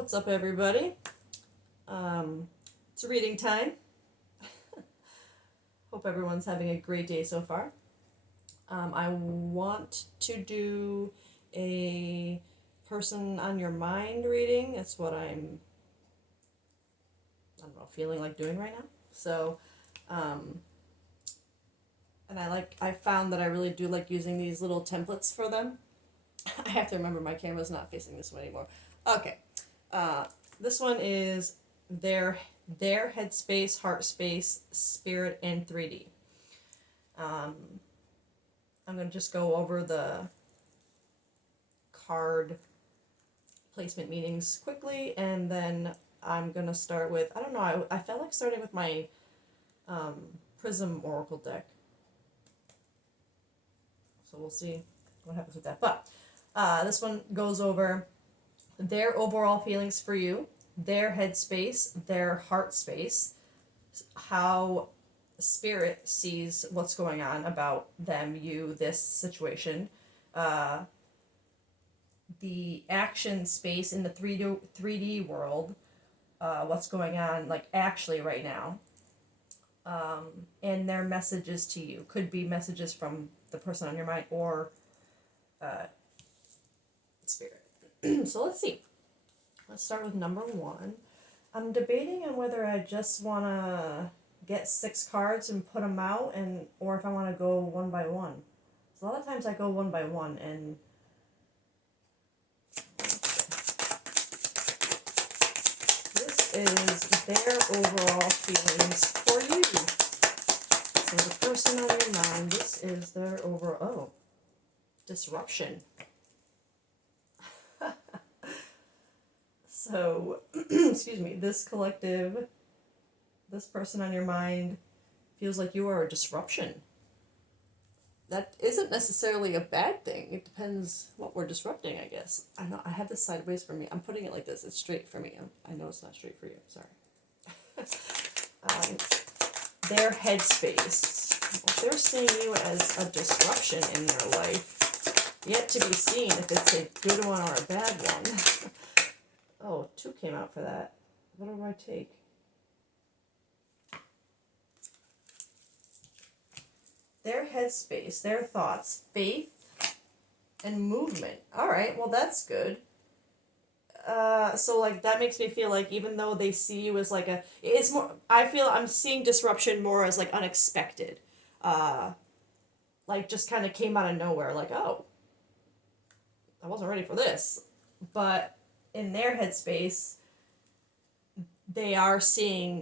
What's up, everybody? It's reading time. Hope everyone's having a great day so far. I want to do a person on your mind reading. That's what I don't know, feeling like doing right now. So, and I found that I really do like using these little templates for them. I have to remember my camera's not facing this way anymore. Okay. This one is their headspace, heart space, spirit, and 3D. I'm going to just go over the card placement meanings quickly, and then I'm going to start with, I don't know, I felt like starting with my Prism Oracle deck. So we'll see what happens with that. But this one goes over their overall feelings for you, their headspace, their heart space, how spirit sees what's going on about them, you, this situation, the action space in the 3D world, what's going on like actually right now, and their messages to you. Could be messages from the person on your mind or spirit. So let's see. Let's start with number 1. I'm debating on whether I just want to get 6 cards and put them out, or if I want to go one by one. So a lot of times I go one by one, and this is their overall feelings for you. So the person on your mind, this is their overall disruption. So, excuse me, this collective, this person on your mind feels like you are a disruption. That isn't necessarily a bad thing. It depends what we're disrupting, I guess. I know, I have this sideways for me. I'm putting it like this. It's straight for me. I know it's not straight for you. Sorry. Their headspace. If they're seeing you as a disruption in their life, yet to be seen if it's a good one or a bad one. Oh, 2 came out for that. What do I take? Their headspace, their thoughts, faith, and movement. All right, well, that's good. So, like, that makes me feel like even though they see you as, like, it's more, I feel I'm seeing disruption more as, like, unexpected. Like, just kind of came out of nowhere, like, oh, I wasn't ready for this. But in their headspace, they are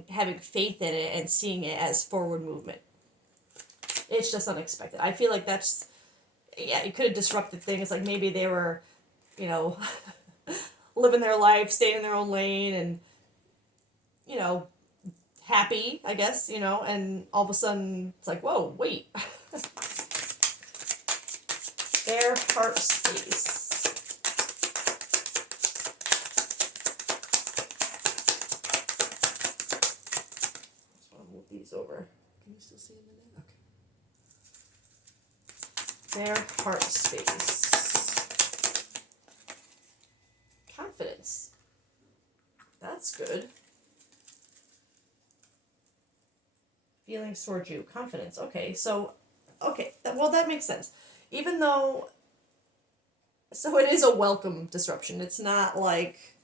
having faith in it and seeing it as forward movement. It's just unexpected. I feel like that's, yeah, it could have disrupted things. Like maybe they were, living their life, staying in their own lane and, happy, I guess, and all of a sudden it's like, whoa, wait. Their heart space. These over. Can you still see them in there? Okay. Their heart space. Confidence. That's good. Feelings towards you. Confidence. Okay, so, that makes sense. Even though, so it is a welcome disruption. It's not like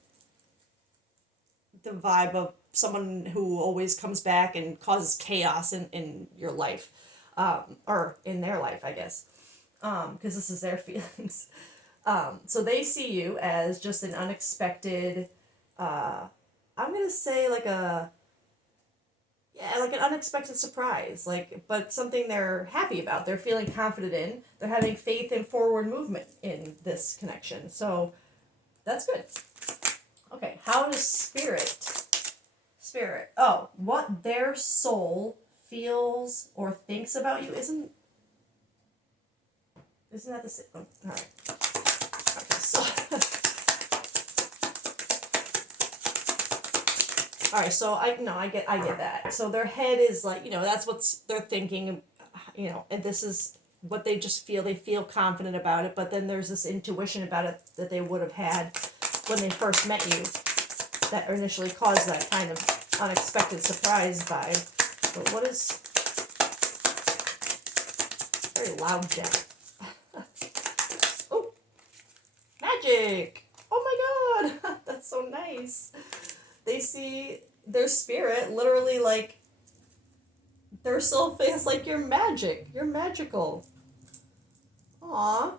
the vibe of someone who always comes back and causes chaos in your life, or in their life, I guess, because this is their feelings. So they see you as just an unexpected, I'm going to say like an unexpected surprise, but something they're happy about, they're feeling confident in, they're having faith and forward movement in this connection. So that's good. Okay, how does spirit, what their soul feels or thinks about you, isn't that the same? Oh, all right. Okay, so, all right, so I get that. So their head is like, that's what they're thinking, and this is what they just feel. They feel confident about it, but then there's this intuition about it that they would have had when they first met you. that initially caused that kind of unexpected surprise vibe. But what is... Very loud deck. Oh! Magic! Oh my god! That's so nice. They see their spirit literally like... Their soul feels like you're magic. You're magical. Aww.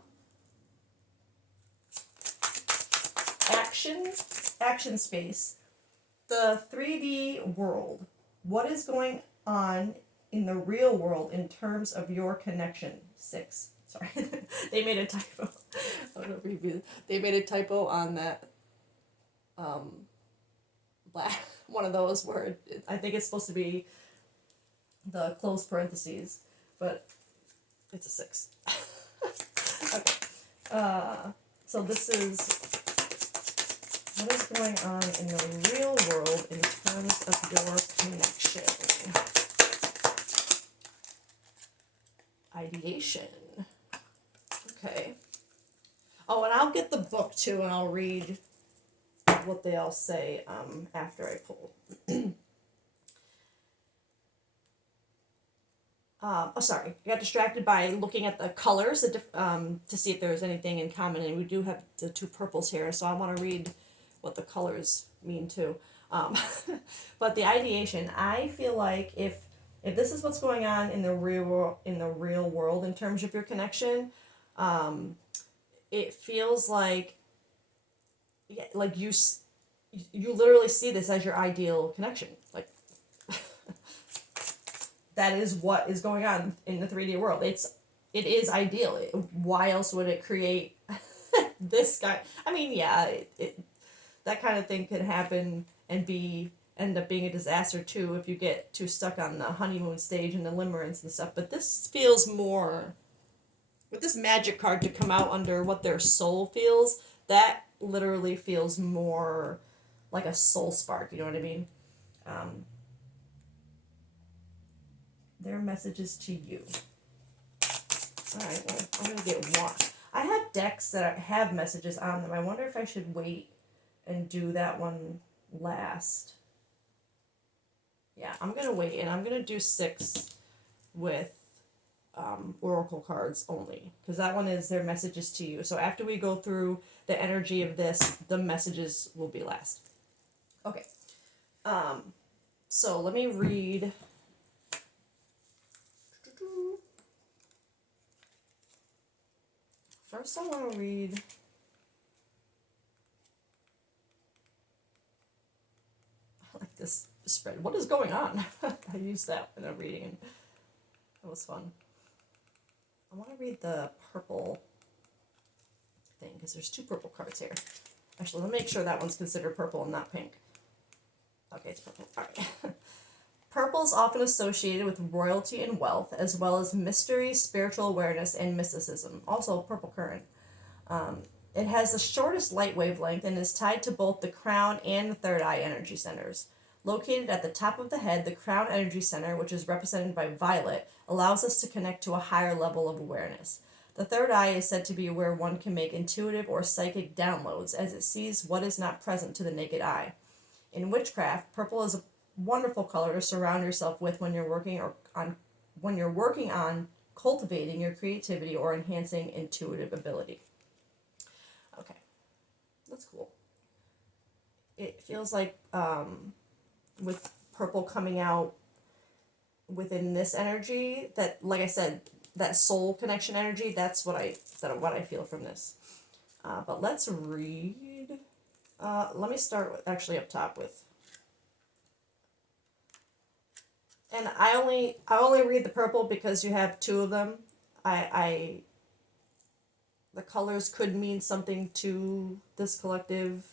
Action space. The 3D world. What is going on in the real world in terms of your connection? 6. Sorry. They made a typo. They made a typo on that black one of those where I think it's supposed to be the closed parentheses, but it's a 6. Okay. So this is what is going on in the real world in terms of your connection. Ideation. Okay. Oh, and I'll get the book too, and I'll read what they all say after I pull. Sorry, I got distracted by looking at the colors to see if there was anything in common, and we do have the 2 purples here, so I want to read what the colors mean too. But the ideation, I feel like if this is what's going on in the real world in terms of your connection, it feels like you literally see this as your ideal connection, like. That is what is going on in the 3D world. It is ideal. Why else would it create this guy? I mean, yeah, that kind of thing could happen and end up being a disaster too if you get too stuck on the honeymoon stage and the limerence and stuff. But this feels more, with this magic card to come out under what their soul feels, that literally feels more like a soul spark. You know what I mean? Their messages to you. Alright, well, I'm going to get one. I have decks that have messages on them. I wonder if I should wait and do that one last. Yeah, I'm going to wait, and I'm going to do 6 with Oracle cards only. Because that one is their messages to you. So after we go through the energy of this, the messages will be last. Okay. So let me read... First, I want to read. I like this spread. What is going on? I used that in a reading. That was fun. I want to read the purple thing because there's 2 purple cards here. Actually, let me make sure that one's considered purple and not pink. Okay, it's purple. All right. Purple is often associated with royalty and wealth, as well as mystery, spiritual awareness, and mysticism. Also, purple current. It has the shortest light wavelength and is tied to both the crown and the third eye energy centers. Located at the top of the head, the crown energy center, which is represented by violet, allows us to connect to a higher level of awareness. The third eye is said to be where one can make intuitive or psychic downloads, as it sees what is not present to the naked eye. In witchcraft, purple is a wonderful color to surround yourself with when you're working on cultivating your creativity or enhancing intuitive ability. Okay, that's cool. It feels like with purple coming out within this energy, that, like I said, that soul connection energy, that's what I feel from this. But let's read. Let me start with, actually up top with. And I only read the purple because you have 2 of them. The colors could mean something to this collective,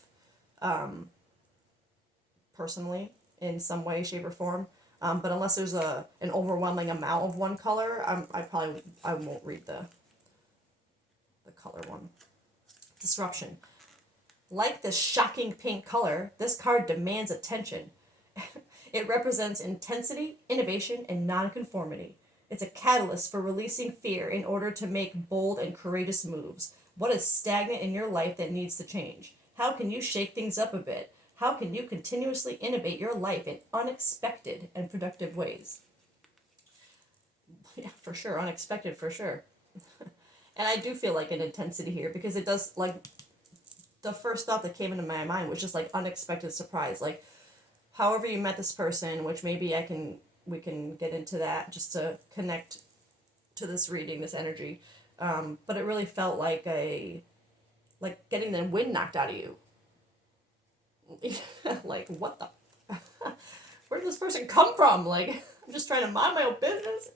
personally, in some way, shape, or form. But unless there's an overwhelming amount of one color, I won't read the color one. Disruption. Like this shocking pink color, this card demands attention. It represents intensity, innovation, and nonconformity. It's a catalyst for releasing fear in order to make bold and courageous moves. What is stagnant in your life that needs to change? How can you shake things up a bit? How can you continuously innovate your life in unexpected and productive ways? Yeah, for sure. Unexpected, for sure. And I do feel like an intensity here because it does, like, the first thought that came into my mind was just like unexpected surprise. Like, however you met this person, which maybe we can get into that just to connect to this reading, this energy. But it really felt like like getting the wind knocked out of you. Like, what the? Where did this person come from? Like, I'm just trying to mind my own business.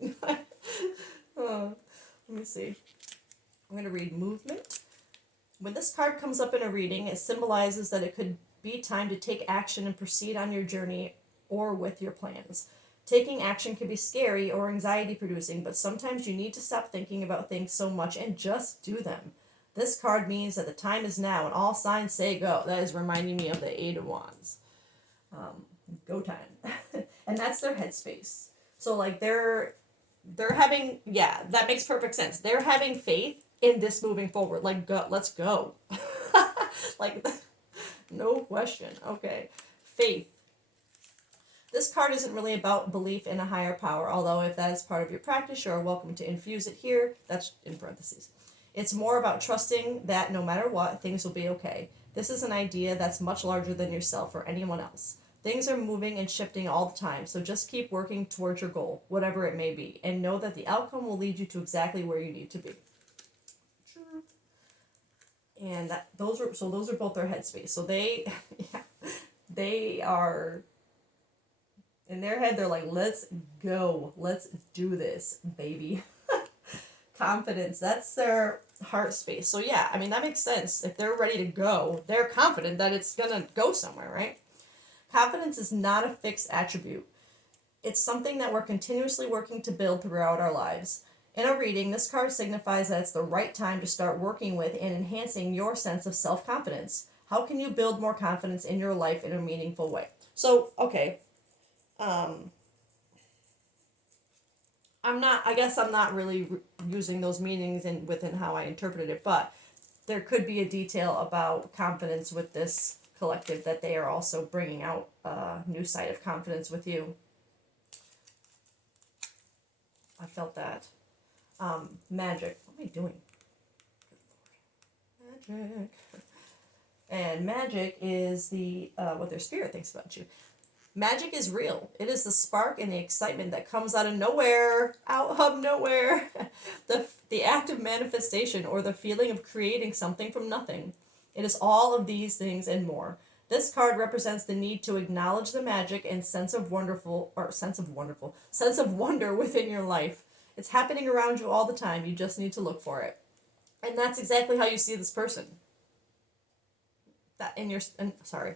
Let me see. I'm going to read movement. When this card comes up in a reading, it symbolizes that it could be time to take action and proceed on your journey or with your plans. Taking action can be scary or anxiety producing, but sometimes you need to stop thinking about things so much and just do them. This card means that the time is now and all signs say go. That is reminding me of the Eight of Wands. Go time. And that's their headspace. So like they're having, yeah, that makes perfect sense. They're having faith in this moving forward. Like, go, let's go. Like, no question. Okay. Faith. This card isn't really about belief in a higher power, although if that is part of your practice, you are welcome to infuse it here. That's in parentheses. It's more about trusting that no matter what, things will be okay. This is an idea that's much larger than yourself or anyone else. Things are moving and shifting all the time, so just keep working towards your goal, whatever it may be, and know that the outcome will lead you to exactly where you need to be. And those are both their headspace. So they, yeah, they are in their head. They're like, let's go, let's do this, baby. Confidence. That's their heart space. So yeah, I mean that makes sense. If they're ready to go, they're confident that it's gonna go somewhere, right? Confidence is not a fixed attribute. It's something that we're continuously working to build throughout our lives. In a reading, this card signifies that it's the right time to start working with and enhancing your sense of self-confidence. How can you build more confidence in your life in a meaningful way? So, okay. I guess I'm not really using those meanings within how I interpreted it, but there could be a detail about confidence with this collective that they are also bringing out a new side of confidence with you. I felt that. Magic. What am I doing? Magic. And magic is the what their spirit thinks about you. Magic is real. It is the spark and the excitement that comes out of nowhere, the act of manifestation or the feeling of creating something from nothing. It is all of these things and more. This card represents the need to acknowledge the magic and sense of wonder within your life. It's happening around you all the time. You just need to look for it. And that's exactly how you see this person. Sorry.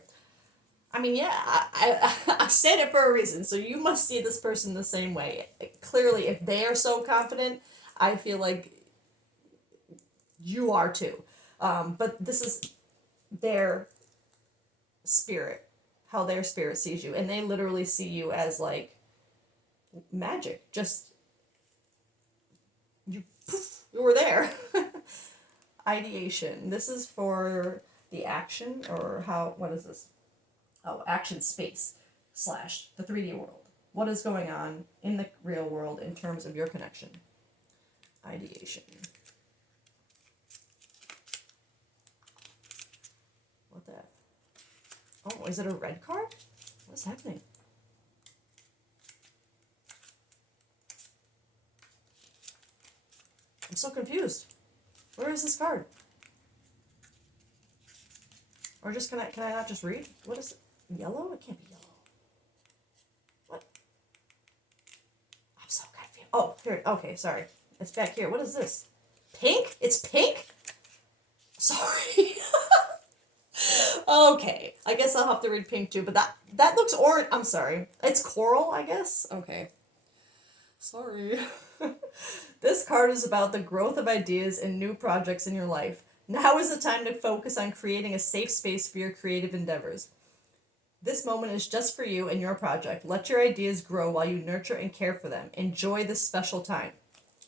I mean, yeah, I said it for a reason, so you must see this person the same way. Clearly, if they are so confident, I feel like you are too. But this is their spirit, how their spirit sees you. And they literally see you as, like, magic. Just, you were there. Ideation. This is for the action, or what is this? Oh, action space / the 3D world. What is going on in the real world in terms of your connection? Ideation. What the? Oh, is it a red card? What's happening? I'm so confused. Where is this card? Or just can I not just read? What is it? Yellow? It can't be yellow. What? I'm so confused. Oh, here. Okay, sorry. It's back here. What is this? Pink? It's pink? Sorry. Okay. I guess I'll have to read pink too, but that looks orange. I'm sorry. It's coral, I guess? Okay. Sorry. This card is about the growth of ideas and new projects in your life. Now is the time to focus on creating a safe space for your creative endeavors. This moment is just for you and your project. Let your ideas grow while you nurture and care for them. Enjoy this special time.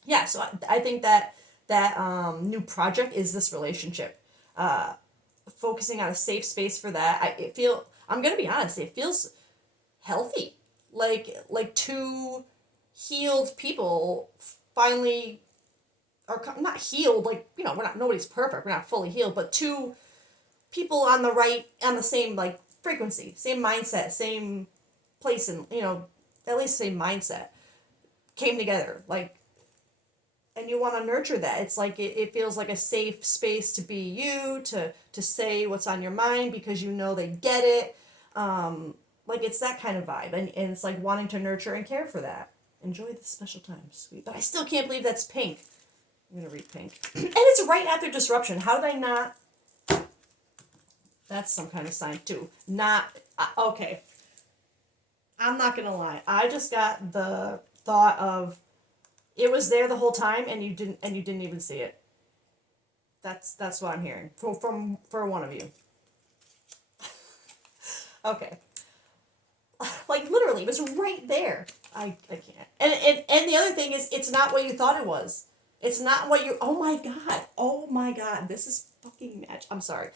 Yeah, so I think that new project is this relationship. focusing on a safe space for that. I'm gonna be honest, it feels healthy. Like two healed people finally are not healed, like, we're not, nobody's perfect, we're not fully healed, but two people on the same, like, frequency, same mindset, same place, and, at least same mindset, came together, like, and you want to nurture that. It's like it feels like a safe space to be you, to say what's on your mind, because they get it. Like, it's that kind of vibe, and it's like wanting to nurture and care for that. Enjoy the special time, sweet. But I still can't believe that's pink. I'm gonna read pink. And it's right after disruption. How did I not? That's some kind of sign too. Not okay. I'm not gonna lie. I just got the thought of it was there the whole time, and you didn't even see it. That's what I'm hearing for one of you. Okay. Like, literally, it was right there. I can't. And the other thing is, it's not what you thought it was. It's not what you. Oh my god. Oh my god. This is fucking magic. I'm sorry.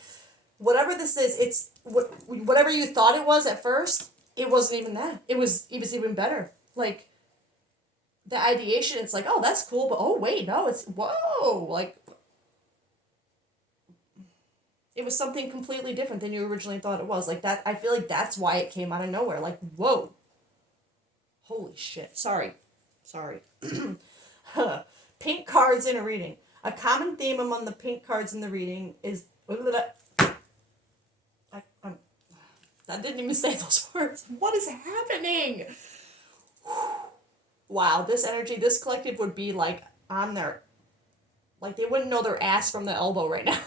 Whatever this is, it's whatever you thought it was at first. It wasn't even that. It was even better. Like, the ideation. It's like, oh, that's cool, but oh wait, no, it's whoa. Like, it was something completely different than you originally thought it was. Like that. I feel like that's why it came out of nowhere. Like, whoa. Holy shit. Sorry. Pink cards in a reading. A common theme among the pink cards in the reading is. I didn't even say those words. What is happening? Wow, this energy, this collective would be like on their. Like, they wouldn't know their ass from the elbow right now.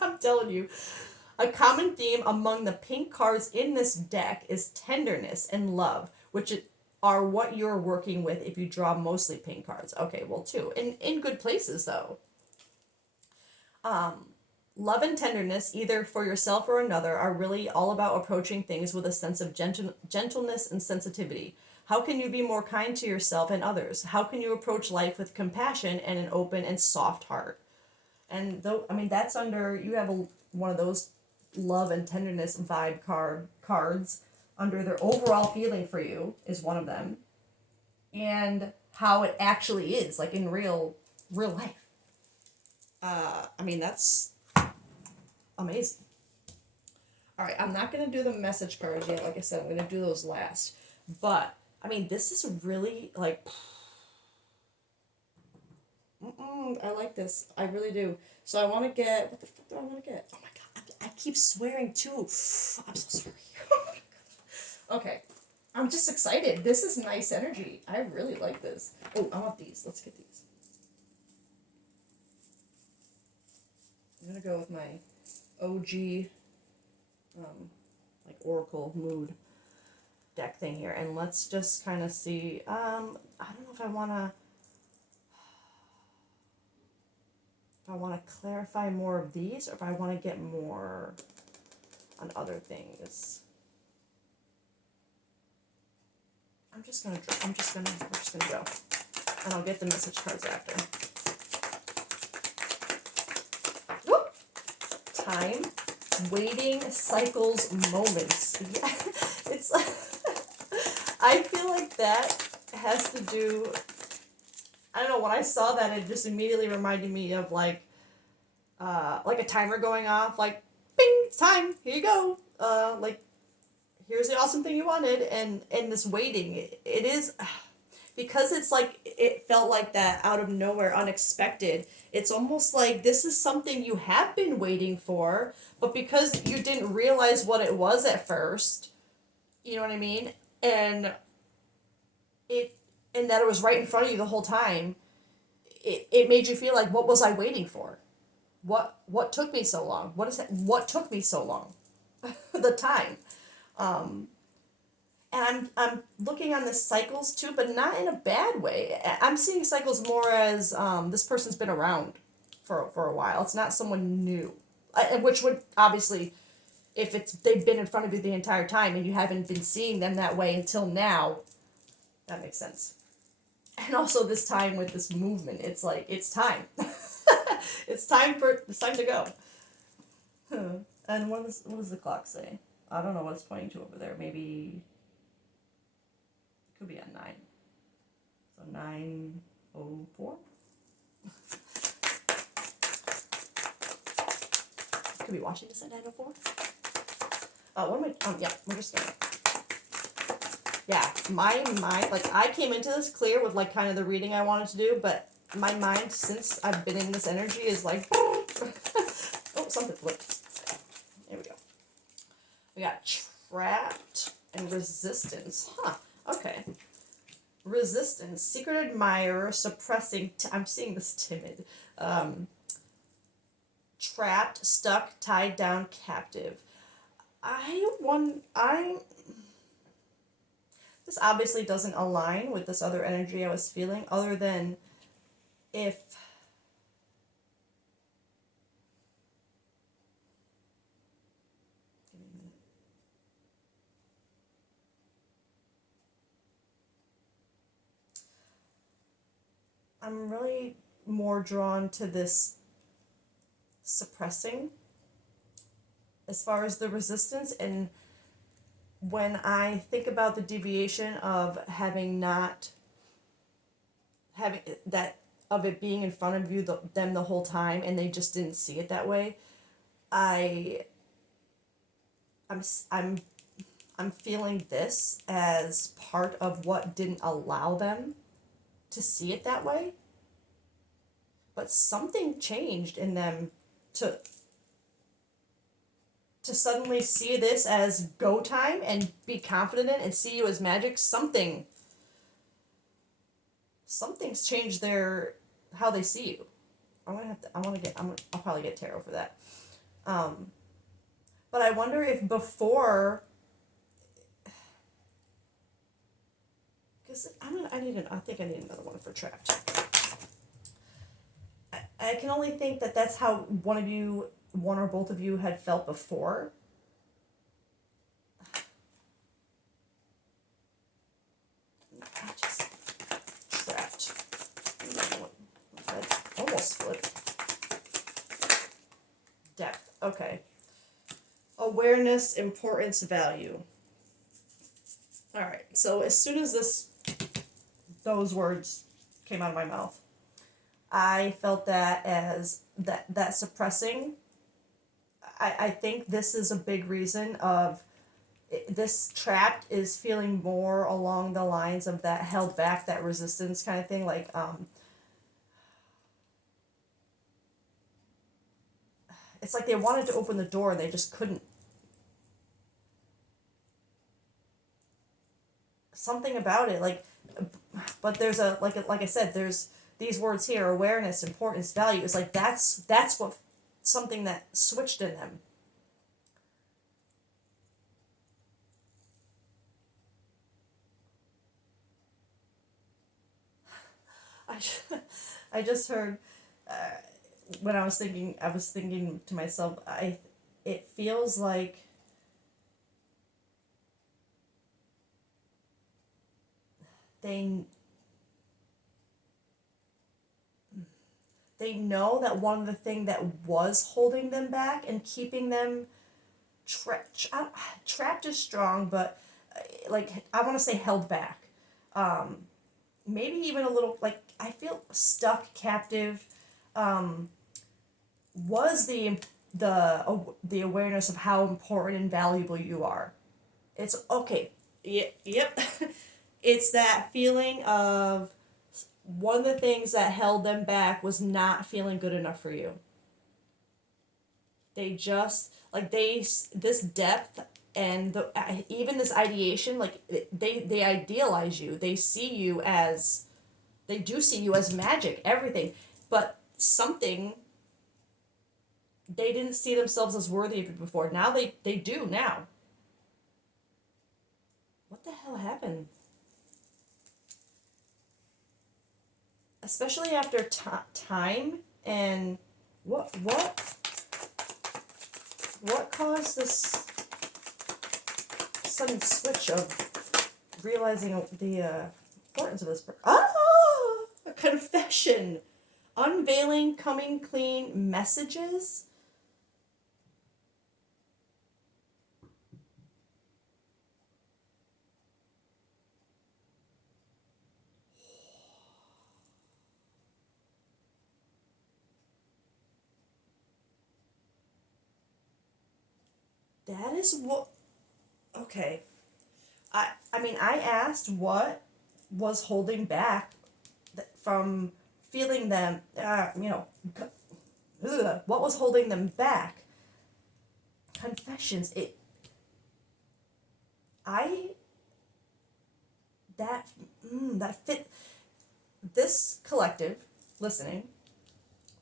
I'm telling you. A common theme among the pink cards in this deck is tenderness and love, which are what you're working with if you draw mostly pink cards. Okay, well, too. In good places, though. Love and tenderness, either for yourself or another, are really all about approaching things with a sense of gentleness and sensitivity. How can you be more kind to yourself and others? How can you approach life with compassion and an open and soft heart? And though, I mean, that's under, you have one of those love and tenderness vibe cards under their overall feeling for you is one of them, and how it actually is, like, in real life. I mean, that's amazing. All right, I'm not going to do the message cards yet. Like I said, I'm going to do those last. But, I mean, this is really, like, I like this. I really do. So I want to get, what the fuck do I want to get? Oh my god, I keep swearing too. I'm so sorry. Okay, I'm just excited. This is nice energy. I really like this. Oh, I want these. Let's get these. I'm going to go with my OG, like, Oracle mood deck thing here. And let's just kind of see, I don't know if I want to clarify more of these, or if I want to get more on other things. We're just gonna go. And I'll get the message cards after. Whoop! Time, waiting, cycles, moments. Yeah, it's I feel like that has to do, I don't know, when I saw that, it just immediately reminded me of, like a timer going off, like, bing, it's time, here you go. Like, here's the awesome thing you wanted, and this waiting, it is, because it's like, it felt like that out of nowhere, unexpected. It's almost like this is something you have been waiting for, but because you didn't realize what it was at first, you know what I mean? And that it was right in front of you the whole time, it made you feel like, what was I waiting for? What took me so long? What took me so long? The time. And I'm looking on the cycles too, but not in a bad way. I'm seeing cycles more as this person's been around for a while. It's not someone new, which would obviously, if they've been in front of you the entire time and you haven't been seeing them that way until now, that makes sense. And also this time with this movement, it's like, it's time. It's time to go. And what does the clock say? I don't know what it's pointing to over there. Maybe it could be at 9. So 9:04. Could be watching this at 9:04. What am I? Yeah, we're just gonna. Yeah, my mind, like, I came into this clear with, like, kind of the reading I wanted to do, but my mind, since I've been in this energy, is like, oh, something flipped. There we go. We got trapped and resistance. Huh, okay. Resistance, secret admirer, suppressing, I'm seeing this timid. Trapped, stuck, tied down, captive. This obviously doesn't align with this other energy I was feeling, other than if give me a minute. I'm really more drawn to this suppressing as far as the resistance, and when I think about the deviation of having not having that, of it being in front of you them the whole time and they just didn't see it that way, I I'm s- I'm feeling this as part of what didn't allow them to see it that way, but something changed in them to suddenly see this as go time and be confident in and see you as magic. Something's changed their how they see you. I'll probably get tarot for that. But I wonder if before, because I think I need another one for trapped. I can only think that that's how one or both of you had felt before. I just trapped. That almost flipped. Depth. Okay. Awareness, importance, value. All right. So as soon as those words came out of my mouth, I felt that as that suppressing. I think this is a big reason of this trapped is feeling more along the lines of that held back, that resistance kind of thing. Like, it's like they wanted to open the door and they just couldn't. Something about it, like, but there's like I said, there's these words here: awareness, importance, value. It's like that's what something that switched in them. I I just heard when I was thinking to myself, it feels like they they know that one of the thing that was holding them back and keeping them trapped is strong, but like I want to say held back. Maybe even a little, like, I feel stuck, captive. Was the awareness of how important and valuable you are. It's okay. Yep. It's that feeling of one of the things that held them back was not feeling good enough for you. They just like this depth and even this ideation, like they idealize you. They do see you as magic, everything, but something they didn't see themselves as worthy of it before. Now they do now. What the hell happened? Especially after time, and what caused this sudden switch of realizing the importance of this person? A confession, unveiling, coming clean, messages. that is what, okay. I mean, I asked what was holding back from feeling them, what was holding them back? Confessions. I, that, that fit, this collective, listening,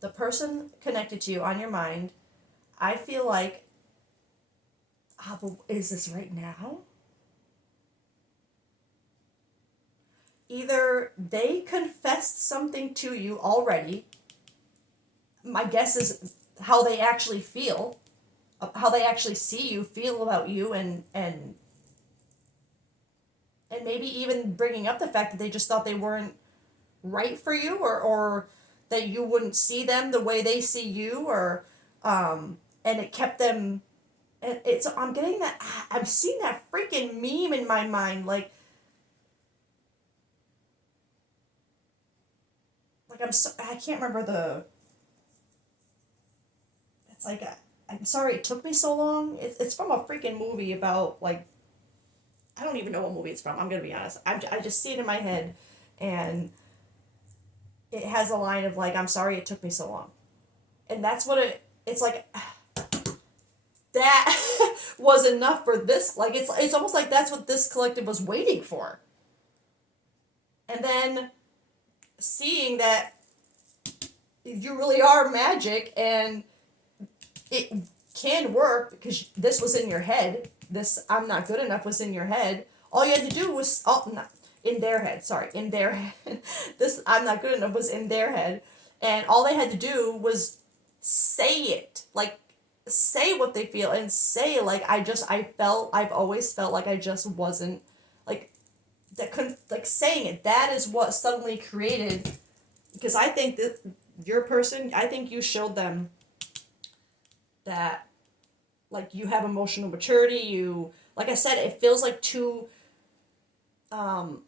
the person connected to you on your mind, I feel like, but is this right now? Either they confessed something to you already. My guess is how they actually feel, how they actually see you, feel about you, and maybe even bringing up the fact that they just thought they weren't right for you, or that you wouldn't see them the way they see you, or and it kept them. And it's I'm getting that I'm seeing that freaking meme in my mind, like I can't remember the. It's like I'm sorry it took me so long. It's from a freaking movie about, like, I don't even know what movie it's from. I'm gonna be honest. I just see it in my head, and it has a line of, like, I'm sorry it took me so long, and that's what it's like. That was enough for this. Like, it's almost like that's what this collective was waiting for, and then seeing that you really are magic, and it can work because this was in your head. This I'm not good enough was in your head. All you had to do was, not in their head. Sorry, in their head. This I'm not good enough was in their head, and all they had to do was say it. Like, say what they feel, and say, like, I've always felt like I just wasn't, like, that couldn't, like, saying it. That is what suddenly created, because I think that your person, I think you showed them that, like, you have emotional maturity. You, like I said, it feels like two, um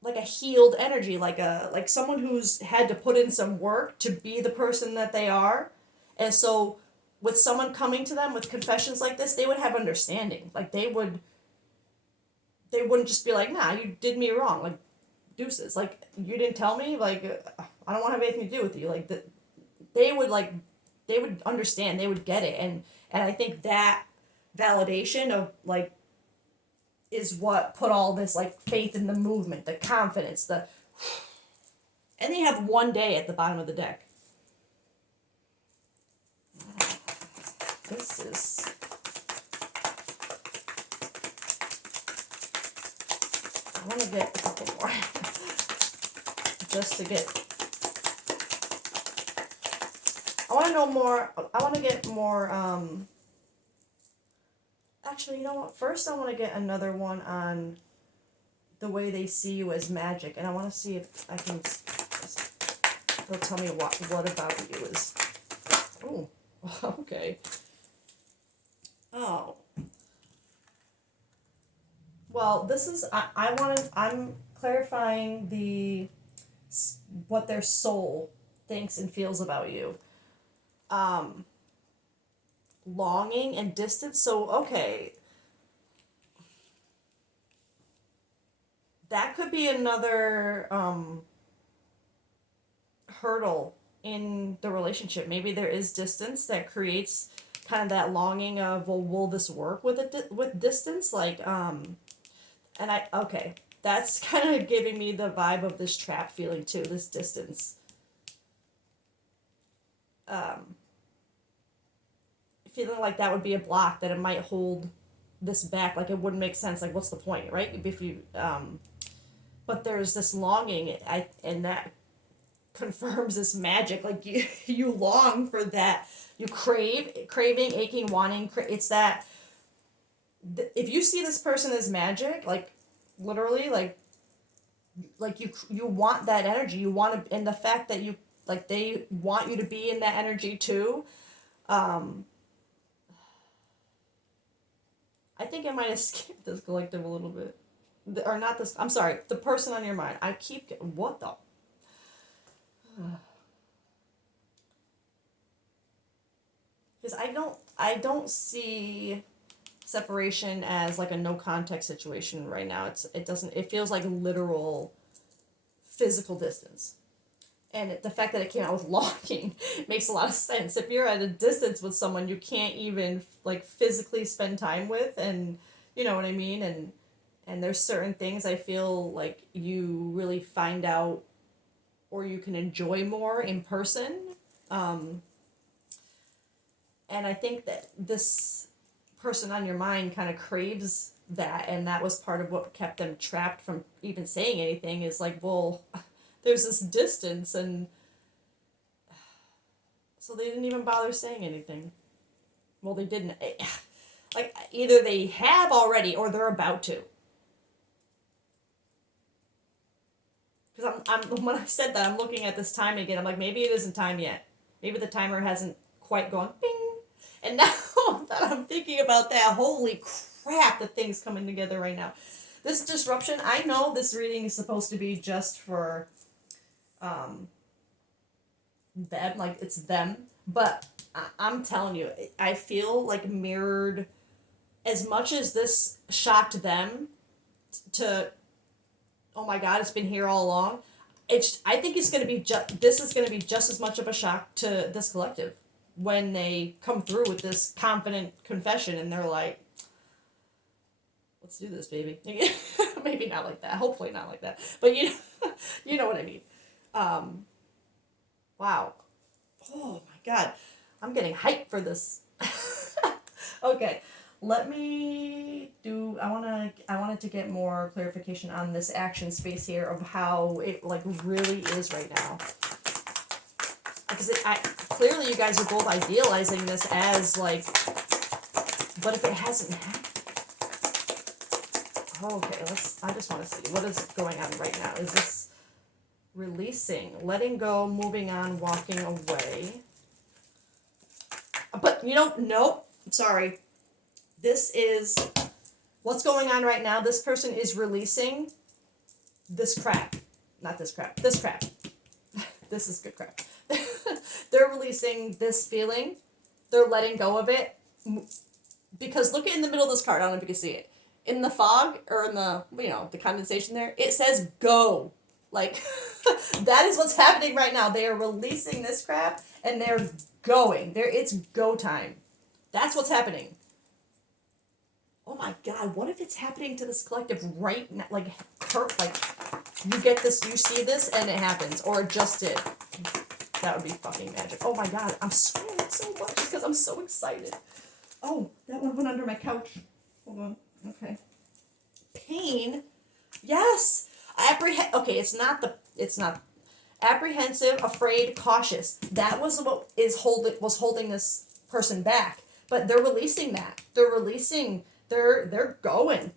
like a healed energy, like someone who's had to put in some work to be the person that they are. And so with someone coming to them with confessions like this, they would have understanding. Like, they wouldn't just be like, nah, you did me wrong, like, deuces, like, you didn't tell me, like, I don't want to have anything to do with you, like, they would, like, they would understand, they would get it. And I think that validation of, like, is what put all this, like, faith in the movement, the confidence, the, and they have one day at the bottom of the deck. This is, I want to get a couple more just to get, I want to know more, I want to get more, actually, you know what, first I want to get another one on the way they see you as magic, and I want to see if I can, they'll tell me what about you is, oh, okay, oh, well, this is, I'm clarifying what their soul thinks and feels about you. Um, Longing and distance. So, okay, that could be another hurdle in the relationship. Maybe there is distance that creates kind of that longing of, well, will this work with with distance? Like, and okay, that's kind of giving me the vibe of this trap feeling too. This distance. Um, Feeling like that would be a block, that it might hold this back. Like, it wouldn't make sense. Like, what's the point, right? If you but there's this longing, and that confirms this magic. Like, you long for that. You craving, aching, wanting. It's that, if you see this person as magic, like, literally, like you want that energy. You want to, and the fact that you, like, they want you to be in that energy too. I think I might have skipped this collective a little bit. Or not this, I'm sorry, the person on your mind. I keep, what the? Because I don't see, separation as like a no contact situation right now. It feels like literal physical distance. And the fact that it came out with longing makes a lot of sense. If you're at a distance with someone you can't even like physically spend time with, and you know what I mean, and there's certain things I feel like you really find out or you can enjoy more in person. Um, and I think that this person on your mind kind of craves that, and that was part of what kept them trapped from even saying anything, is like, well, there's this distance, and so they didn't even bother saying anything. Well, they didn't. Like, either they have already or they're about to. Because when I said that, I'm looking at this time again. I'm like, maybe it isn't time yet. Maybe the timer hasn't quite gone bing. And now that I'm thinking about that, holy crap, the thing's coming together right now. This disruption, I know this reading is supposed to be just for them, like it's them. But I'm telling you, I feel like mirrored, as much as this shocked them to, oh my god, it's been here all along. I think it's going to be this is going to be just as much of a shock to this collective when they come through with this confident confession and they're like, let's do this, baby. Maybe not like that. Hopefully not like that. But you know what I mean. Wow. Oh my god. I'm getting hyped for this. Okay. Let me do, I wanted to get more clarification on this action space here of how it like really is right now. Because clearly you guys are both idealizing this as like, but if it hasn't happened. Okay, I just want to see what is going on right now. Is this releasing, letting go, moving on, walking away? But nope, sorry. This is what's going on right now. This person is releasing this crap. Not this crap. This crap. This is good crap. They're releasing this feeling. They're letting go of it. Because look in the middle of this card. I don't know if you can see it. In the fog, or in the, the condensation there, it says go. Like, that is what's happening right now. They are releasing this crap, and they're going. It's go time. That's what's happening. Oh my god, what if it's happening to this collective right now? Like, you get this, you see this, and it happens. Or it just did. That would be fucking magic. Oh my god, I'm sweating so much because I'm so excited. Oh, that one went under my couch. Hold on. Okay. Pain. Yes. Okay, it's not apprehensive, afraid, cautious. That was what was holding this person back. But they're releasing that. They're going.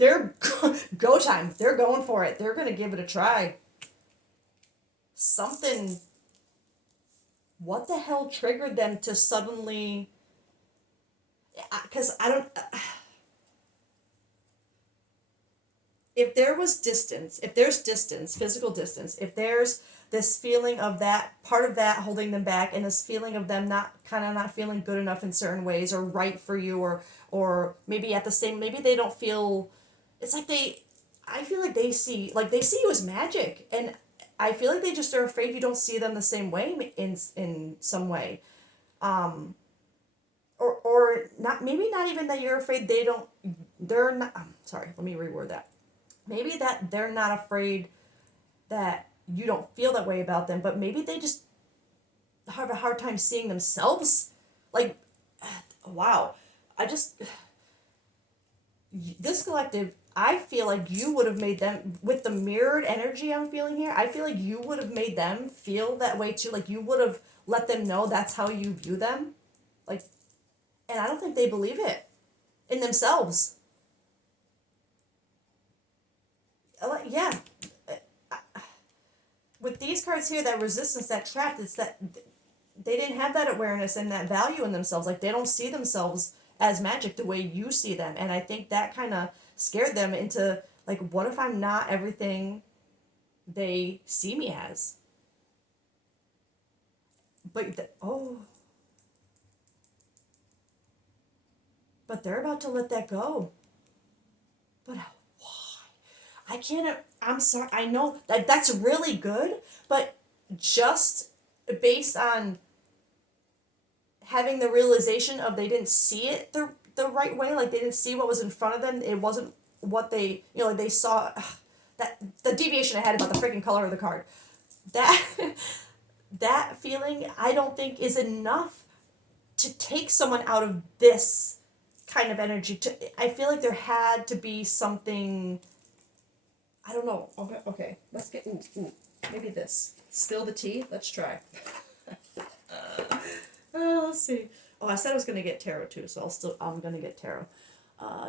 Go time. They're going for it. They're going to give it a try. Something. What the hell triggered them to suddenly... Because I don't... If there's distance, physical distance, if there's this feeling of that, part of that holding them back, and this feeling of them not feeling good enough in certain ways, or right for you, or maybe maybe they don't feel, it's like I feel like they see you as magic, and I feel like they just are afraid you don't see them the same way in some way. Or not, maybe not even that you're afraid they're not, sorry, let me reword that. Maybe that they're not afraid that you don't feel that way about them, but maybe they just have a hard time seeing themselves. Like, wow. This collective, I feel like you would have made them, with the mirrored energy I'm feeling here, I feel like you would have made them feel that way too. Like, you would have let them know that's how you view them. Like, and I don't think they believe it in themselves. Yeah. With these cards here, that resistance, that trap, it's that they didn't have that awareness and that value in themselves. Like, they don't see themselves as magic the way you see them. And I think that kind of scared them into, like, what if I'm not everything they see me as? But, but they're about to let that go. But I can't. I'm sorry. I know that that's really good, but just based on having the realization of they didn't see it the right way, like they didn't see what was in front of them. It wasn't what they, like they saw. That the deviation I had about the freaking color of the card. That that feeling I don't think is enough to take someone out of this kind of energy. I feel like there had to be something. I don't know. Okay, okay. Let's get. Ooh. Maybe this. Spill the tea. Let's try. Let's see. Oh, I said I was gonna get tarot too, so I'm gonna get tarot.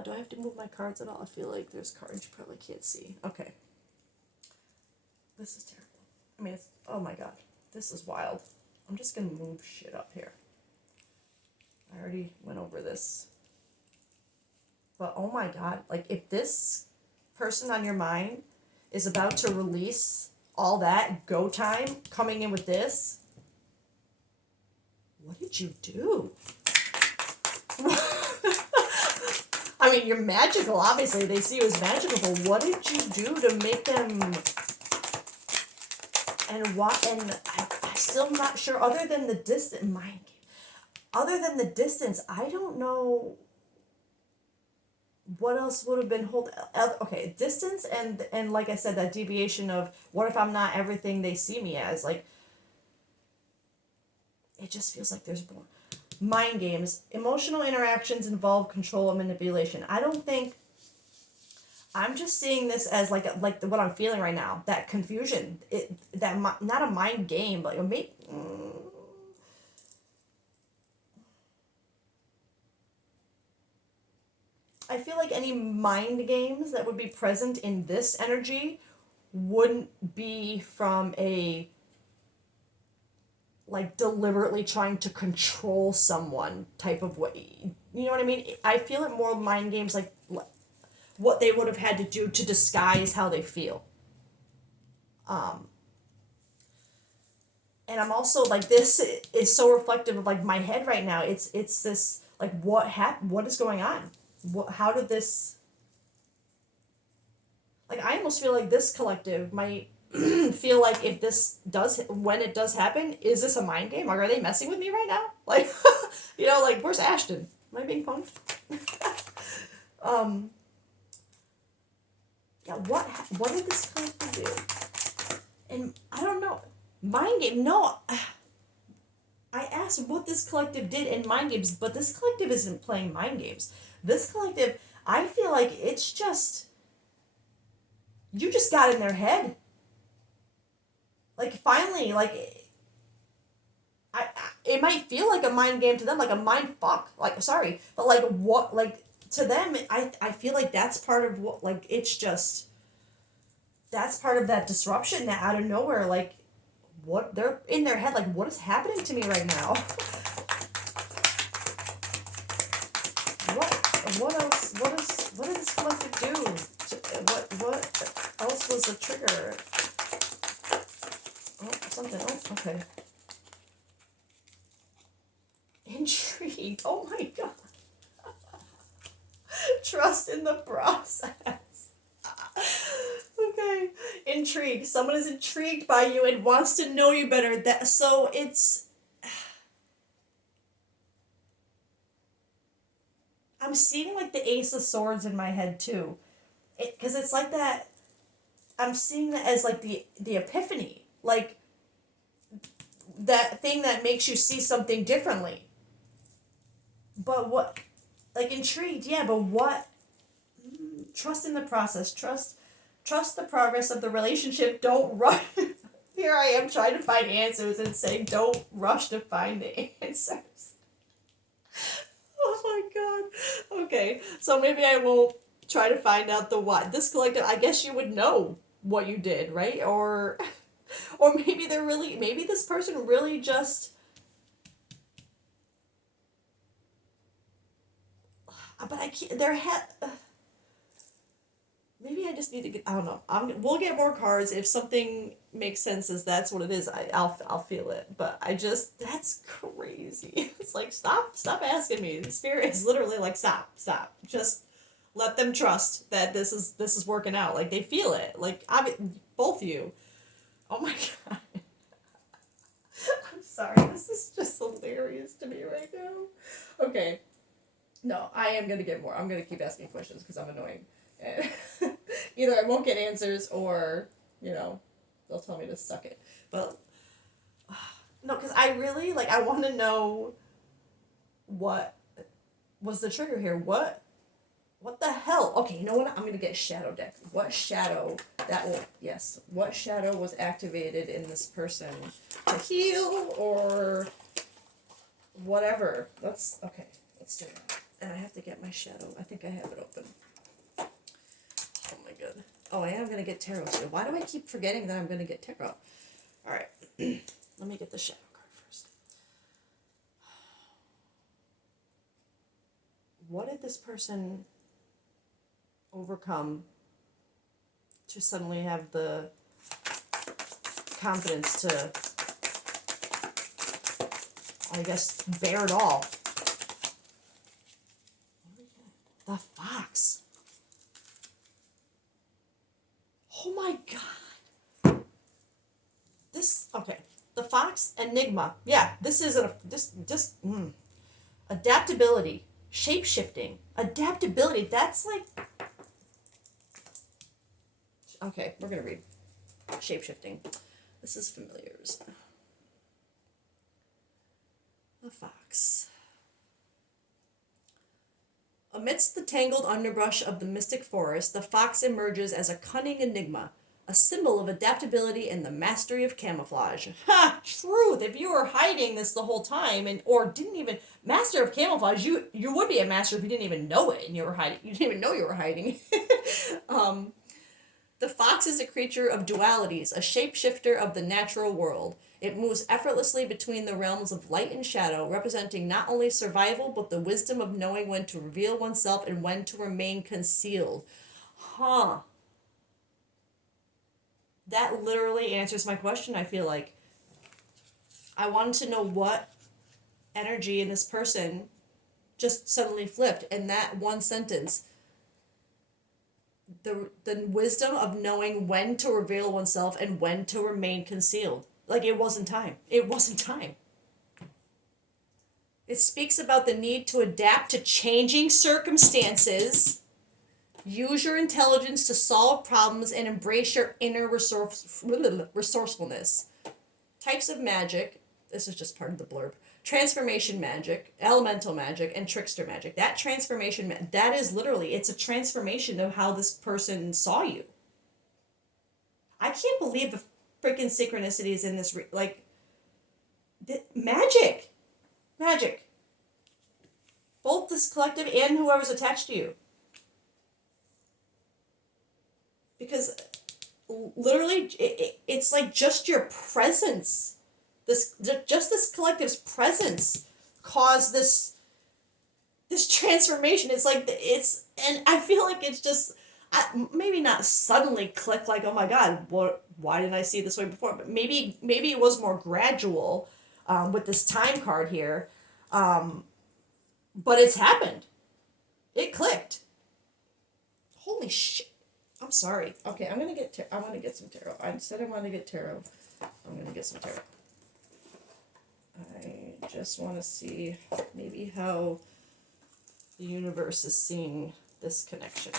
Do I have to move my cards at all? I feel like there's cards you probably can't see. Okay. This is terrible. I mean, oh my god, this is wild. I'm just gonna move shit up here. I already went over this. But oh my god, like if this person on your mind is about to release all that go time coming in with this, what did you do? I mean, you're magical, obviously. They see you as magical, but what did you do to make them... And what? And I'm still not sure, other than the distance, mind game. Other than the distance, I don't know what else would have been okay, distance and like I said, that deviation of what if I'm not everything they see me as, like, it just feels like there's more. Mind games. Emotional interactions involve control and manipulation. I don't think... I'm just seeing this as like what I'm feeling right now. That confusion. Not a mind game, but maybe... I feel like any mind games that would be present in this energy wouldn't be from a... like deliberately trying to control someone type of way. You know what I mean? I feel it more mind games like what they would have had to do to disguise how they feel. And I'm also like, this is so reflective of like my head right now. It's this like, what is going on? How did this... Like, I almost feel like this collective might feel like if this when it does happen, is this a mind game? Like, are they messing with me right now? Like, like, where's Ashton? Am I being punked? Yeah, what did this collective do? And I don't know. Mind game, no. I asked what this collective did in mind games, but this collective isn't playing mind games. This collective, I feel like it's just... You just got in their head. Like, finally, like... It might feel like a mind game to them, like a mind fuck. Like, sorry. But, like, what... Like, to them, I feel like that's part of what... Like, it's just... That's part of that disruption that out of nowhere, like... What... They're in their head, like, what is happening to me right now? What else... What did this collective do? What else was the trigger? Oh, something. Oh, okay. Intrigued. Oh my god. Trust in the process. Okay. Intrigued. Someone is intrigued by you and wants to know you better. So it's... I'm seeing like the Ace of Swords in my head too. Because it's like that... I'm seeing that as like the epiphany. Like, that thing that makes you see something differently. But what... Like, intrigued, yeah, but what... Trust in the process. Trust the progress of the relationship. Don't rush. Here I am trying to find answers and saying don't rush to find the answers. Oh my god. Okay, so maybe I won't try to find out the what. This collective, I guess you would know what you did, right? Or maybe maybe this person really just... But I can't, maybe I just need to get. I don't know. We'll get more cards if something makes sense. As that's what it is. I'll feel it. But that's crazy. It's like stop asking me. The spirit is literally like stop. Just let them trust that this is working out. Like they feel it. Like both of you. Oh my god. I'm sorry. This is just hilarious to me right now. Okay. No, I am gonna get more. I'm gonna keep asking questions because I'm annoying. And either I won't get answers or, they'll tell me to suck it. But no, because I really I want to know what was the trigger here. What the hell? Okay, you know what? I'm gonna get shadow deck. What shadow what shadow was activated in this person to heal or whatever? Let's do it. And I have to get my shadow. I think I have it open. Oh my god. Oh, I am going to get tarot too. Why do I keep forgetting that I'm going to get tarot? Alright. Let me get the shadow card first. What did this person overcome to suddenly have the confidence to, I guess, bear it all? The fox. Oh my god. The fox enigma. Yeah, this is adaptability, shape-shifting. Adaptability, that's like, okay, we're going to read shape-shifting. This is familiars. The fox. Amidst the tangled underbrush of the mystic forest, the fox emerges as a cunning enigma, a symbol of adaptability and the mastery of camouflage. Ha! Truth! If you were hiding this the whole time or didn't even master of camouflage, you would be a master if you didn't even know it and you were hiding. You didn't even know you were hiding. The fox is a creature of dualities, a shapeshifter of the natural world. It moves effortlessly between the realms of light and shadow, representing not only survival, but the wisdom of knowing when to reveal oneself and when to remain concealed. Huh. That literally answers my question, I feel like. I wanted to know what energy in this person just suddenly flipped in that one sentence. The wisdom of knowing when to reveal oneself and when to remain concealed. Like, it wasn't time. It wasn't time. It speaks about the need to adapt to changing circumstances, use your intelligence to solve problems, and embrace your inner resourcefulness. Types of magic. This is just part of the blurb. Transformation magic, elemental magic, and trickster magic. That transformation, that is literally, it's a transformation of how this person saw you. I can't believe the freaking synchronicities in this, magic. Both this collective and whoever's attached to you. Because literally, it's like just your presence. This collective's presence caused this transformation. It's like and I feel like it's just maybe not suddenly click like, oh my god, why didn't I see it this way before? But maybe it was more gradual with this time card here, but it's happened. It clicked. Holy shit! I'm sorry. Okay, I want to get some tarot. I said I wanted to get tarot. I'm gonna get some tarot. I just want to see maybe how the universe is seeing this connection.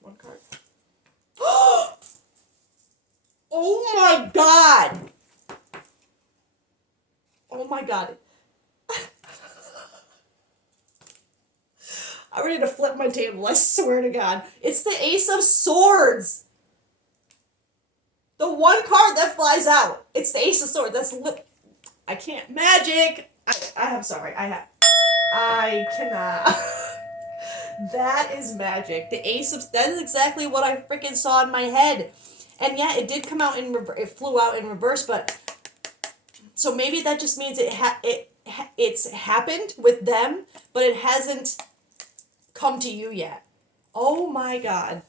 One card. Oh my god! Oh my god. I'm ready to flip my table, I swear to God. It's the Ace of Swords! The one card that flies out. It's the Ace of Swords. I can't. Magic! I'm sorry. I cannot. That is magic. That is exactly what I freaking saw in my head. And yeah, it did come out in it flew out in reverse, but so maybe that just means it's happened with them, but it hasn't come to you yet. Oh my god.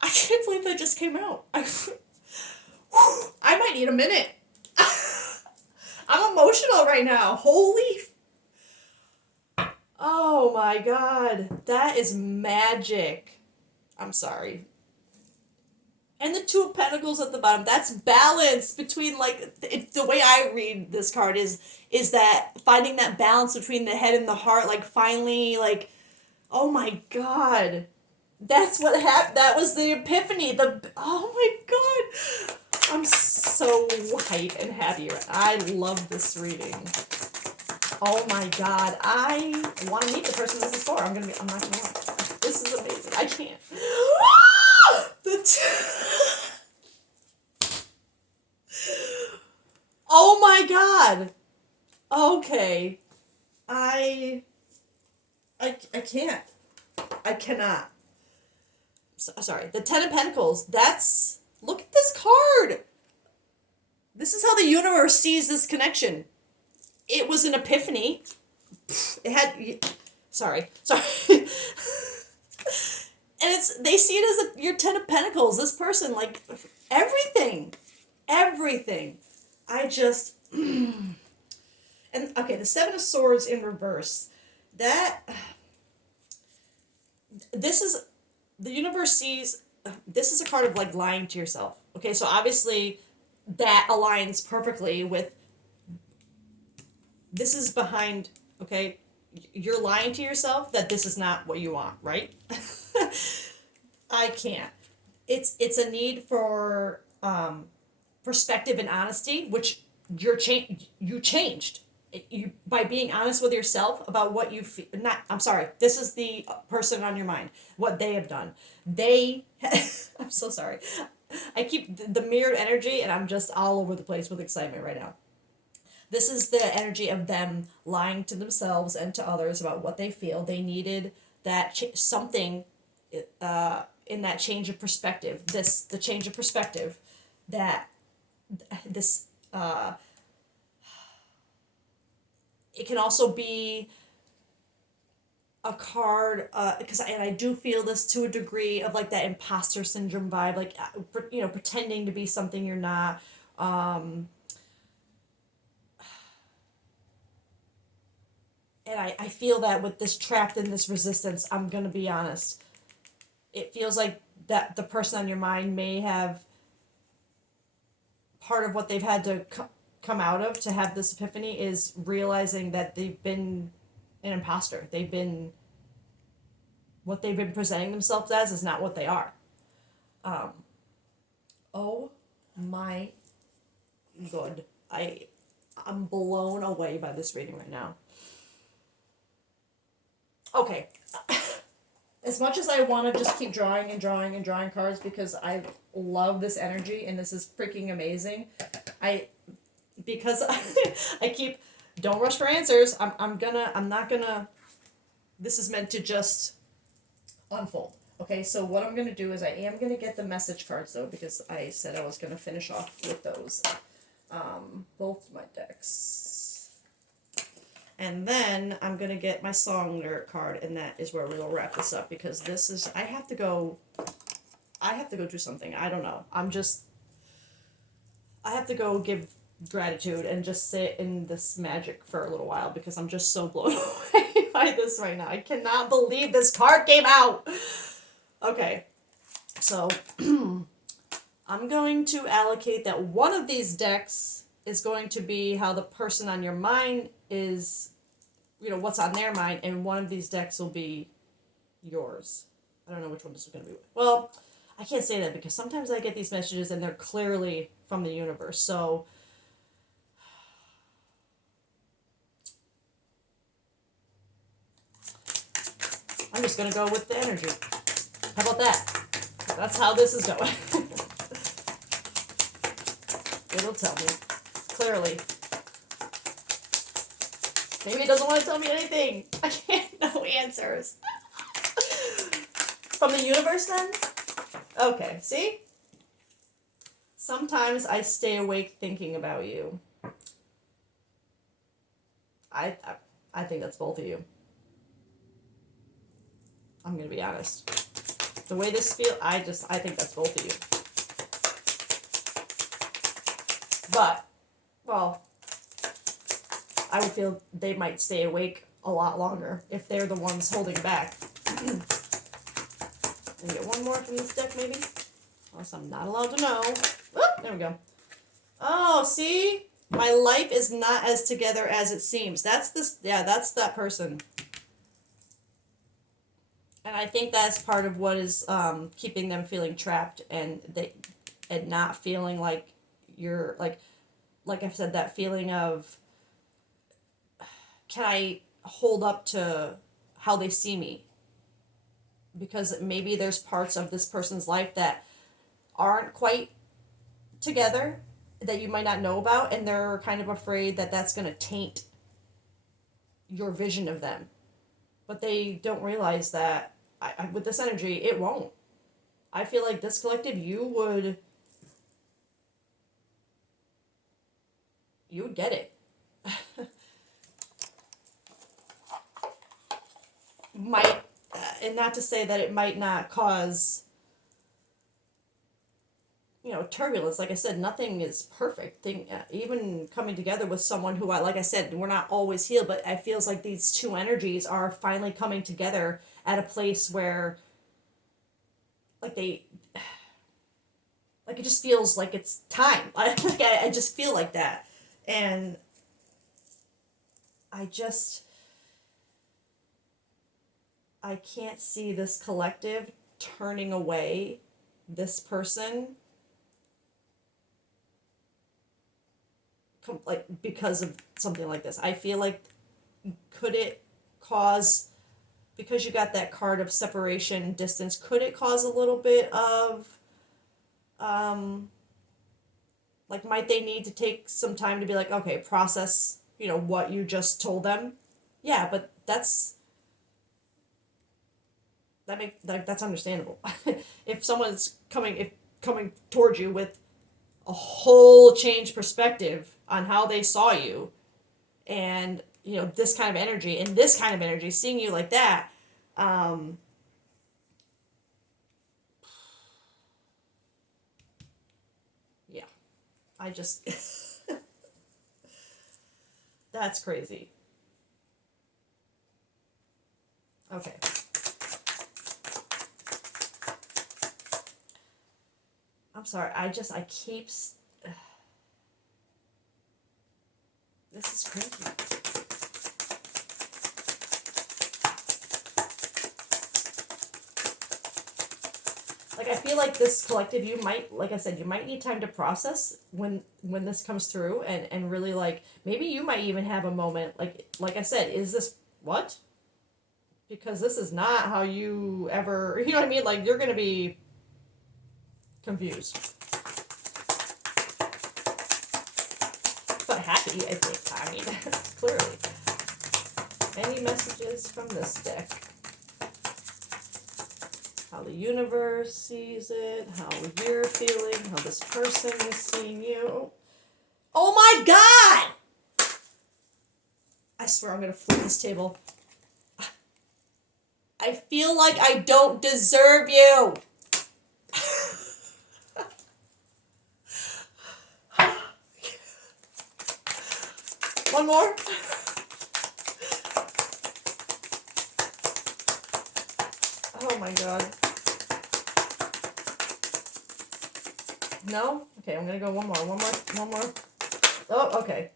I can't believe that just came out. I might need a minute. I'm emotional right now. Holy. Oh my god. That is magic. I'm sorry. And the Two of Pentacles at the bottom. That's balance between, like, the way I read this card is that finding that balance between the head and the heart, like, finally, like, oh my god. That's what happened. That was the epiphany. Oh my god. I'm so hyped and happy. I love this reading. Oh my god. I want to meet the person this is for. I'm not gonna lie. This is amazing. I can't. Oh my god. Okay. I can't. I cannot. Sorry. The Ten of Pentacles. Look at this card. This is how the universe sees this connection. It was an epiphany. It had. Sorry. And they see it as your Ten of Pentacles. This person, like, everything. I just. And okay, the Seven of Swords in reverse. This is. The universe sees. This is a card of, like, lying to yourself. Okay, so obviously that aligns perfectly with. This is behind. Okay, you're lying to yourself that this is not what you want, right? I can't. It's a need for perspective and honesty, which you changed. You by being honest with yourself about what you feel. Not. I'm sorry. This is the person on your mind. What they have done. I'm so sorry. I keep the mirrored energy, and I'm just all over the place with excitement right now. This is the energy of them lying to themselves and to others about what they feel. They needed that something in that change of perspective. The change of perspective that this it can also be a card because I do feel this to a degree of, like, that imposter syndrome vibe, like, pretending to be something you're not. And I feel that with this trapped in this resistance, I'm gonna be honest. It feels like that the person on your mind may have part of what they've had to come out of to have this epiphany is realizing that they've been an imposter. What they've been presenting themselves as is not what they are. Oh my god. I'm blown away by this reading right now. Okay. As much as I want to just keep drawing and drawing and drawing cards because I love this energy and this is freaking amazing, because I keep, don't rush for answers. I'm not gonna, this is meant to just unfold. Okay, so what I'm gonna do is I am gonna get the message cards though, because I said I was gonna finish off with those. Both my decks. And then I'm gonna get my song lyric card, and that is where we'll wrap this up, because this is, I have to go do something. I don't know. I have to go give gratitude and just sit in this magic for a little while, because I'm just so blown away by this right now. I cannot believe this card came out. Okay. So, I'm going to allocate that one of these decks is going to be how the person on your mind is, what's on their mind, and one of these decks will be yours. I don't know which one this is going to be. Well, I can't say that because sometimes I get these messages and they're clearly from the universe. So, I'm just going to go with the energy. How about that? That's how this is going. It'll tell me. Clearly. Maybe it doesn't want to tell me anything. I can't know answers. From the universe, then? Okay, see? Sometimes I stay awake thinking about you. I, I, I think that's both of you. I'm gonna be honest. The way this feels, I think that's both of you. But, well, I would feel they might stay awake a lot longer if they're the ones holding back. And get one more from this deck, maybe? Unless I'm not allowed to know. Oh, there we go. Oh, see? My life is not as together as it seems. That's this, yeah, that's that person. And I think that's part of what is keeping them feeling trapped and not feeling like you're like I've said, that feeling of, can I hold up to how they see me? Because maybe there's parts of this person's life that aren't quite together that you might not know about, and they're kind of afraid that that's going to taint your vision of them. But they don't realize that with this energy, it won't. I feel like this collective, you would get it. Might, and not to say that it might not cause, turbulence. Like I said, nothing is perfect. Even coming together with someone who like I said, we're not always healed, but it feels like these two energies are finally coming together at a place where, like it just feels like it's time. I just feel like that, and I can't see this collective turning away this person because of something like this. I feel like, could it cause, because you got that card of separation, distance, could it cause a little bit of might they need to take some time to be like, okay, process, what you just told them? Yeah, but that's understandable. If someone's coming towards you with a whole changed perspective on how they saw you, and this kind of energy and this kind of energy, seeing you like that, yeah, I just that's crazy. Okay. I'm sorry. I keep. This is crazy. Like, I feel like this collective, you might, like I said, you might need time to process when this comes through, and really, like, maybe you might even have a moment, like I said, is this what? Because this is not how you ever, you know what I mean? Like, you're gonna be confused. But happy, I think. I mean, clearly. Any messages from this deck? How the universe sees it, how you're feeling, how this person is seeing you. Oh my God! I swear I'm gonna flip this table. I feel like I don't deserve you. One more. Oh my God. No? Okay, I'm gonna go one more. Oh, okay.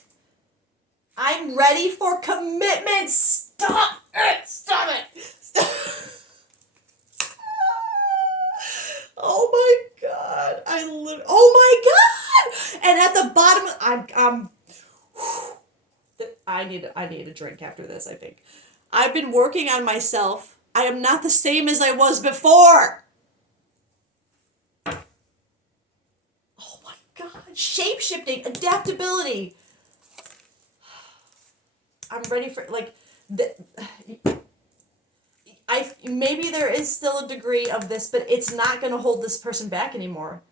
I'm ready for commitment. Stop it! Stop it! Stop. Oh my God! Oh my God! And at the bottom, I need a drink after this. I think I've been working on myself. I am not the same as I was before. Oh my God! Shape-shifting, adaptability. I'm ready for maybe there is still a degree of this, but it's not going to hold this person back anymore.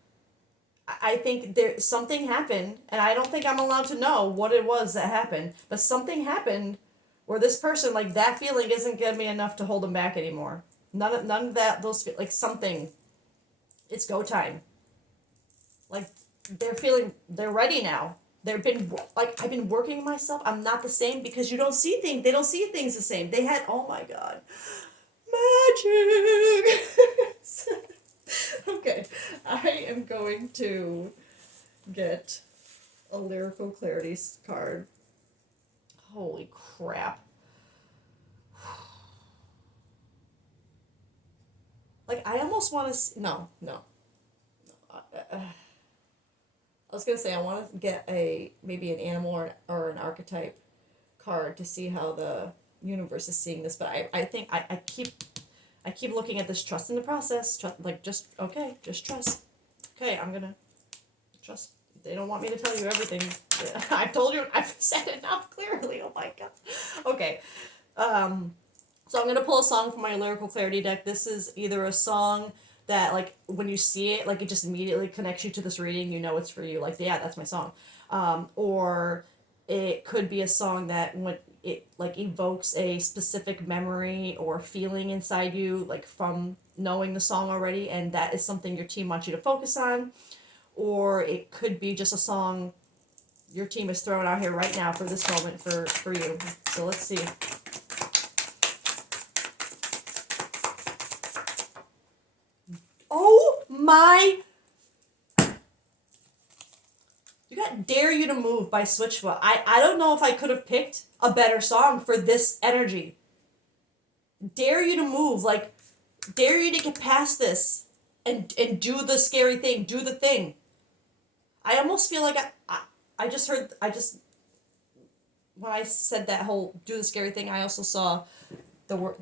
I think there something happened, and I don't think I'm allowed to know what it was that happened, but something happened where this person, like, that feeling isn't gonna be enough to hold them back anymore. None of that, like, something, it's go time. Like, they're ready now. I've been working myself. I'm not the same because they don't see things the same. Oh my God, magic. Okay, I am going to get a lyrical clarity card. Holy crap. Like, I almost want to. No. I was going to say, I want to get maybe an animal or an archetype card to see how the universe is seeing this, but I think I keep looking at this trust in the process. Just trust. Okay, I'm gonna trust. They don't want me to tell you everything. I've told you. I've said enough clearly. Oh my God. Okay. So I'm gonna pull a song from my lyrical clarity deck. This is either a song that, like, when you see it, like, it just immediately connects you to this reading. You know it's for you. Like, yeah, that's my song. Or it could be a song that when it, like, evokes a specific memory or feeling inside you, like, from knowing the song already, and that is something your team wants you to focus on. Or it could be just a song your team is throwing out here right now for this moment for you. So let's see. Oh my! You got Dare You to Move by Switchfoot. I don't know if I could have picked a better song for this energy. Dare you to move, like, dare you to get past this and do the scary thing, do the thing. I almost feel like when I said that whole do the scary thing, I also saw no,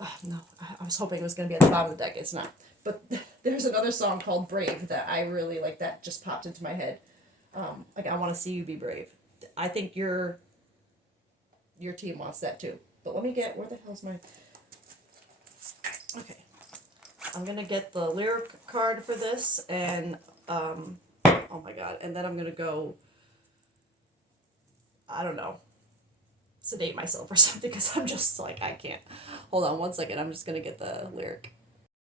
I was hoping it was going to be at the bottom of the deck. It's not. But there's another song called Brave that I really like, that just popped into my head. Like, I want to see you be brave. I think your team wants that too. But let me get, where the hell's my... Okay. I'm going to get the lyric card for this, and, oh my God, and then I'm going to go, I don't know, sedate myself or something, because I'm just like, I can't. Hold on one second, I'm just going to get the lyric.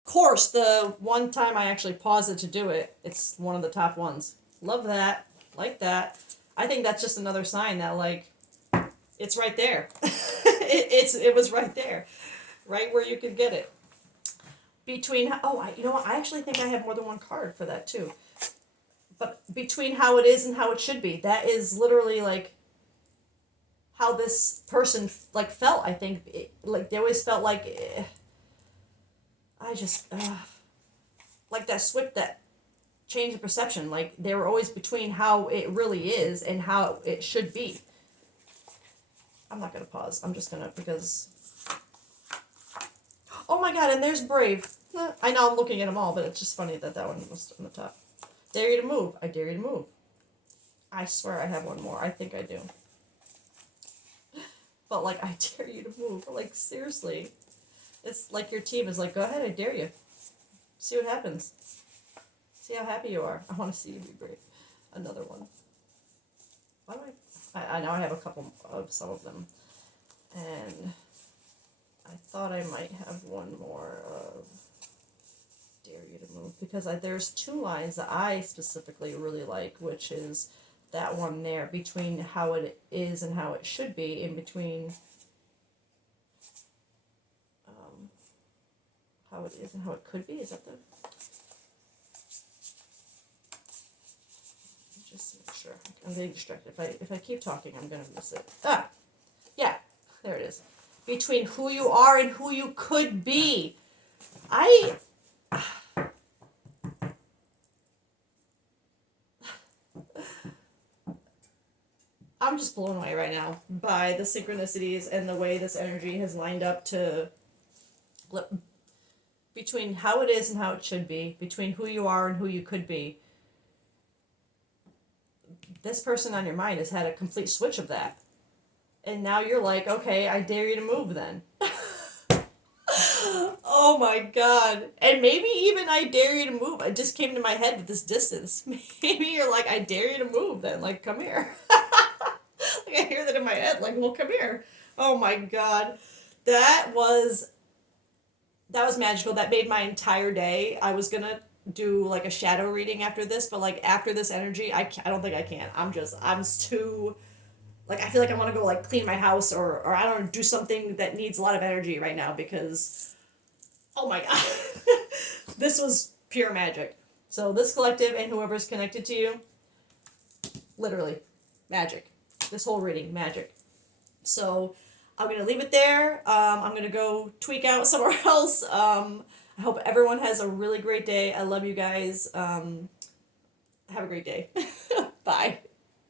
Of course, the one time I actually paused it to do it, it's one of the top ones. Love that. Like that. I think that's just another sign that, like, it's right there. It was right there. Right where you could get it. You know what, I actually think I have more than one card for that too. But between how it is and how it should be, that is literally, like, how this person, like, felt. I think like, they always felt like like that switch, that change of perception. Like, they were always between how it really is and how it should be. I'm not gonna pause. I'm just gonna, because, oh my God, and there's Brave. I know I'm looking at them all, but it's just funny that one was on the top. Dare you to move. I dare you to move. I swear I have one more. I think I do. But, like, I dare you to move. Like, seriously. It's like your team is like, go ahead, I dare you. See what happens. See how happy you are. I want to see you be brave. Another one. Why do I know I have a couple of some of them. And I thought I might have one more of Dare You to Move, because there's two lines that I specifically really like, which is that one there, between how it is and how it should be, in between how it is and how it could be. Is that the... Just make sure. I'm getting distracted. If I keep talking, I'm gonna miss it. Yeah, there it is. Between who you are and who you could be. I'm just blown away right now by the synchronicities and the way this energy has lined up to between how it is and how it should be, between who you are and who you could be. This person on your mind has had a complete switch of that. And now you're like, okay, I dare you to move then. Oh my god. And maybe even I dare you to move. It just came to my head with this distance. Maybe you're like, I dare you to move then. Like, come here. Like, I hear that in my head. Like, well, come here. Oh my god. That was that was magical. That made my entire day. I was gonna do like a shadow reading after this, but like after this energy, I don't think I can. I'm too like I feel like I want to go like clean my house or I don't know, do something that needs a lot of energy right now because oh my god, this was pure magic. So this collective and whoever's connected to you, literally, magic. This whole reading, magic. So I'm gonna leave it there. I'm gonna go tweak out somewhere else. I hope everyone has a really great day. I love you guys. Have a great day. Bye.